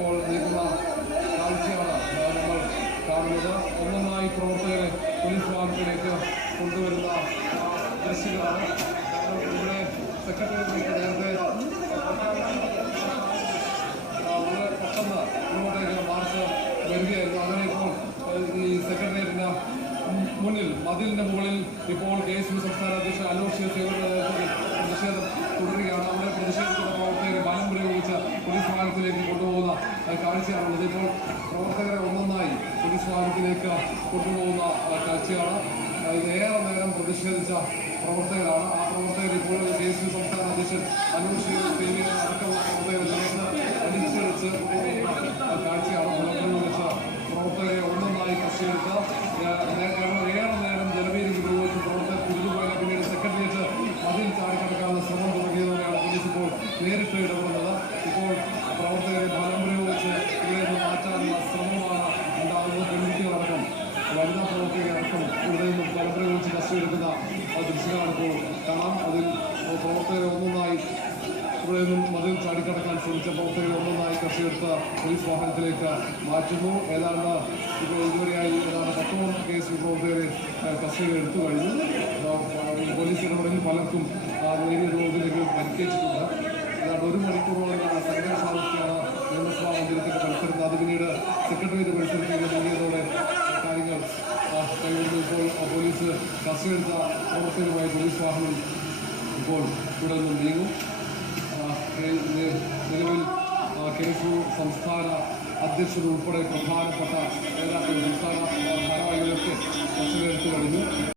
ഇപ്പോൾ നീക്കുന്ന കാഴ്ചയാണ് നമ്മൾ കാണുന്നത്. ഒന്നൊന്നായി പ്രവർത്തകരെ പോലീസ് വാഹനത്തിലേക്ക് കൊണ്ടുവരുന്ന ദൃശ്യങ്ങളാണ്. ഇവിടെ സെക്രട്ടേറിയറ്റിലേക്ക് നേരത്തെ വളരെ പെട്ടെന്ന് ഇങ്ങോട്ടേക്ക് മാർച്ച് വരികയായിരുന്നു. അങ്ങനെ ഇപ്പോൾ ഈ സെക്രട്ടേറിയറ്റിന് മുന്നിൽ മതിലിന്റെ മുകളിൽ ഇപ്പോൾ KSU സംസ്ഥാന അധ്യക്ഷൻ അലോഷ്യസ് പ്രതിഷേധം തുടരുകയാണ്. അവിടെ പ്രതിഷേധിക്കുന്ന പ്രവർത്തകരെ ബലം പ്രയോഗിച്ച് പോലീസ് വാഹനത്തിലേക്ക് കൊണ്ടുപോകുന്ന കാഴ്ചയാണുള്ളത്. ഇപ്പോൾ പ്രവർത്തകരെ ഒന്നൊന്നായി പോലീസ് വാഹനത്തിലേക്ക് കൊണ്ടുപോകുന്ന കാഴ്ചയാണ്. ഏറെ നേരം പ്രതിഷേധിച്ച പ്രവർത്തകരാണ്. ആ പ്രവർത്തകർ ഇപ്പോൾ KSU സംസ്ഥാന അധ്യക്ഷൻ അലോഷ്യസ് അടക്കമുള്ള പ്രവർത്തകരിലേക്ക് വലിച്ചെടുത്ത് കൊണ്ടുപോകുന്ന കാഴ്ചയാണ്. ബലം പ്രയോഗിച്ച പ്രവർത്തകരെ ഒന്നൊന്നായി കസ്റ്റഡിയെടുത്ത് ഏറെ നേരം ജലവീതി ഉപയോഗിച്ച് പ്രവർത്തകർ കുരുതുപോയാൽ പിന്നീട് സെക്രട്ടേറിയറ്റ് അതിൽ ചാടിക്കടക്കാനുള്ള ശ്രമം തുടങ്ങിയതോടെയാണ് പോലീസ് ഇപ്പോൾ നേരിട്ട് ഇടപെടുന്നത്. ഇപ്പോൾ പ്രവർത്തകരെ ബലം പ്രയോഗിച്ച് ഇവിടെ നിന്ന് മാറ്റാനുള്ള ശ്രമമാണ് ഉണ്ടാകുന്നത്. പെൺകുട്ടികളടക്കം വനിതാ പ്രവർത്തകരടക്കം ഇവിടെ നിന്നും ബലം പ്രയോഗിച്ച് കസ്റ്റഡിയെടുക്കുന്ന ദൃശ്യങ്ങളാണ് ഇപ്പോൾ കാണാം. അതിൽ പ്രവർത്തകരെ ഒന്നൊന്നായി ഇവിടെ നിന്നും മതിൽ ചാടിക്കടക്കാൻ ശ്രമിച്ച പ്രവർത്തകരെ ഒന്നൊന്നായി കസ്റ്റഡിയെടുത്ത പോലീസ് വാഹനത്തിലേക്ക് മാറ്റുന്നു. ഏതാണ്ട് ഇപ്പോൾ ഇതുവരെയായി ഏതാണ്ട് 10 KSU പ്രവർത്തകരെ കസ്റ്റഡിയിൽ എടുത്തു കഴിഞ്ഞു. പോലീസ് ഇടപെടലിൽ പലർക്കും നേരിയ തോതിലേക്ക് പരിക്കേറ്റിട്ടുണ്ട്. ഏതാണ്ട് 1 മണിക്കൂറോളം സംഘർഷാവസ്ഥയാണ് നിയമസഭാ മന്ദിരത്തിന്റെ പരിസരത്ത്. അത് പിന്നീട് സെക്രട്ടേറിയറ്റ് പരിസരത്തേക്ക് നീങ്ങിയതോടെ കാര്യങ്ങൾ കൈകൊണ്ട് ഇപ്പോൾ പോലീസ് കസ്റ്റഡിയെടുത്ത പ്രവർത്തകരുമായി പോലീസ് വാഹനം ഇപ്പോൾ ഇവിടെ നിന്നും നീങ്ങും. നിലവിൽ KSU സംസ്ഥാന അധ്യക്ഷർ ഉൾപ്പെടെ പ്രധാനപ്പെട്ട നേതാക്കൾ സംസ്ഥാന ഭാരവാഹികളൊക്കെ കസ്റ്റഡിയെടുത്തു കഴിഞ്ഞു.